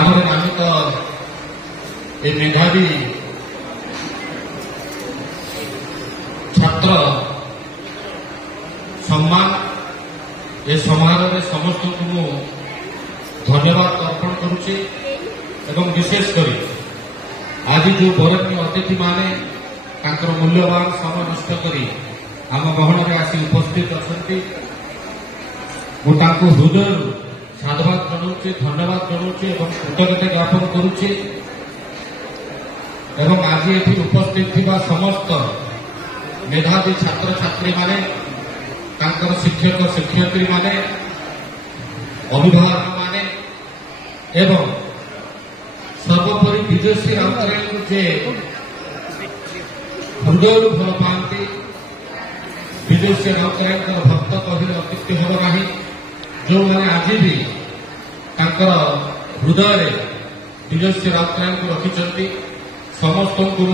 भाव नामित ये मेधावी छात्र सम्मान ये समारोह में समस्त को धन्यवाद अर्पण करुच्ची एवं विशेषकर आज जो बरण्य अतिथि माने तांकर मूल्यवान समय नष्ट करी आम गहन में आसी उपस्थित अच्छा मुझे हृदय साधुवाद जनाऊे धन्यवाद जनाऊे कृतज्ञता ज्ञापन करुच्ची एवं आज ये उपस्थित थिबा समस्त मेधावी छात्र छात्री माने तांकर शिक्षक शिक्षयित्री माने अभिभावक माने एवं सर्वोपरि विजयश्री राउतराय जे हृदय भल पाती विजयश्री राउतराय भक्त कहले अत्युक्ति हम ना जो मैंने आज भी तांकर हृदय विजयश्री राउतराय को रखिंट समस्त को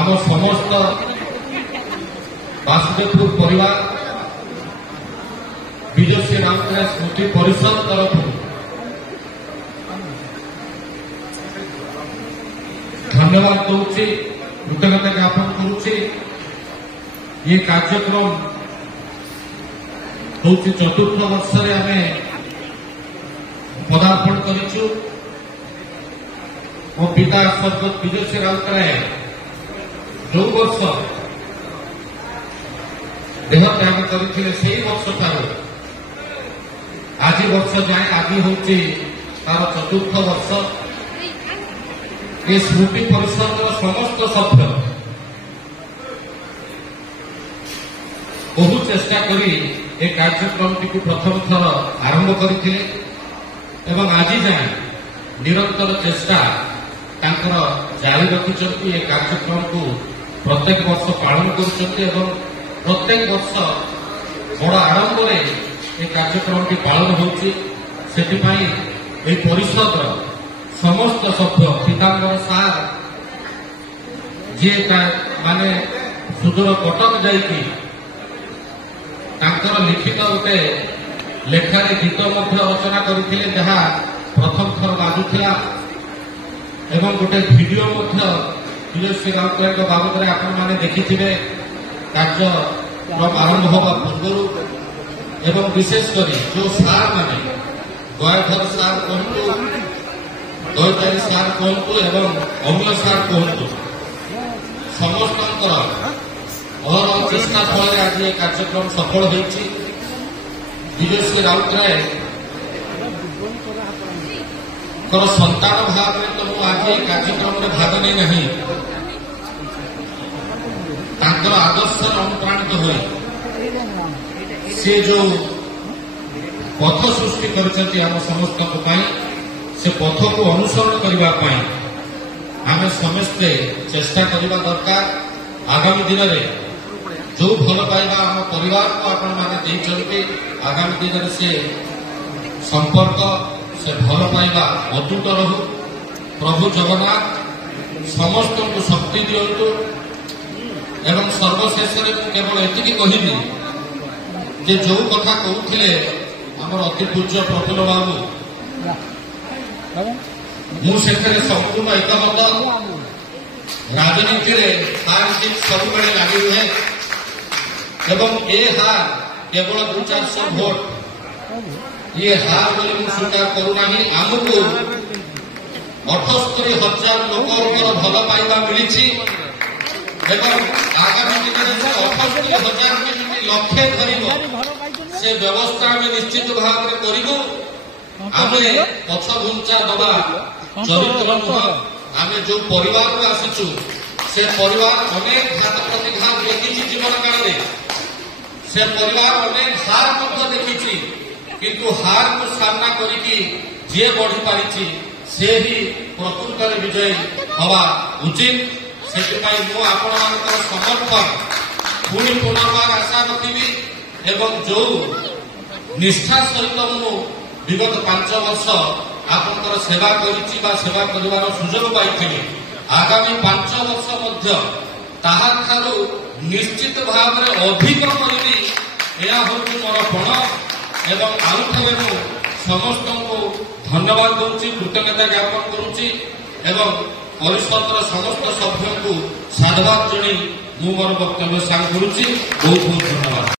आम समस्त वासुदेवपुर परिवार विजयश्री राउतराय स्मृति परिषद तरफ धन्यवाद दूसरी कृतज्ञता ज्ञापन करुच्ची ये कार्यक्रम हूँ चतुर्थ वर्ष आम पदार्पण करूँ मो पिता स्वर्गत विजयश्री राउतराय जो वर्ष देह त्याग करते से वर्ष ठार आज वर्ष जाए आदि हूँ तार चतुर्थ वर्ष ये स्मृति परिषद समस्त सभ्य बहु चेष्टा करी ए कार्यक्रम टी प्रथम थर आरंभ करते आज जाए निरंतर चेष्टा जारी रखिंट ये कार्यक्रम को प्रत्येक वर्ष पालन कर प्रत्येक वर्ष बड़ आडंबर ये कार्यक्रम टी पालन होती परिषद समस्त सभ्य पीताम्बर सार जी माने सुदूर कटक जाइकी लिखित गोटे लेखार गीत रचना करते जहाँ प्रथम थर बाजुला एवं गोटे भिडियो विजयश्री राउतराय बाबद में आपण मैंने देखिथे कार्यक्रम आरंभ हवा पूर्व एवं विशेषकर जो सार माने गयाधर सार कहतु दयचारी सार कहतु एवं अम्ल सार कहतु समस्त और चेष्टा फल आज ये कार्यक्रम सफल होती विजयश्री राउतराय संतान भाव में तो मुझे आज ये कार्यक्रम में भाग नहीं नहीं आदर्श अनुप्राणित हुए से जो पथ सृष्टि कर समस्त से पथ को अनुसरण करने आम समस्ते चेष्टा करने दरकार आगामी दिन में जो भल पाइबा आम परिवार को आपण मैंने आगामी दिन में से संपर्क से भल पाइबा अतुट रहू प्रभु जगन्नाथ समस्त को शक्ति दिंतु एवं सर्वशेष केवल एति कहबी जे जो कथा कहते आमर अति पूज्य प्रफुल्ल बाबू मुझे संपूर्ण एकमत राजनीति हार जीत सब लगी रुहे एवं ए हार केवल 200-400 भोट ये हार बोली मुझे स्वीकार करूना आमको 78,000 लोक भल पाइबा मिली आगामी दिन में 78,000 में लक्ष्य धर से व्यवस्था आम निश्चित भाव में करूँ आम पछ घुंचा दबा चरित्र नुह आम जो परिवार आसीचु से परिवार अनेक घात प्रतिघात देखी जीवन काल से परिवार अनेक हार देखी किंतु हार को सामना करी जी बढ़ी पारी से ही प्रकृत विजय हवा उचित से समर्थन पुणी पुनर्बार आशा रखी एवं जो निष्ठा सहित मु विगत 5 वर्ष आपंकर सेवा करी सेवा कर सुजोग पाई आगामी 5 वर्ष ताहारू निश्चित भाव में अधिक करी यह हूँ मोर पण एवं आउ थे समस्त को धन्यवाद दूची कृतज्ञता ज्ञापन करुच्ची एवं परिषदर समस्त सभ्य को साधुवाद जन मु मोर वक्तव्य सांग करुच्ची। बहुत बहुत धन्यवाद।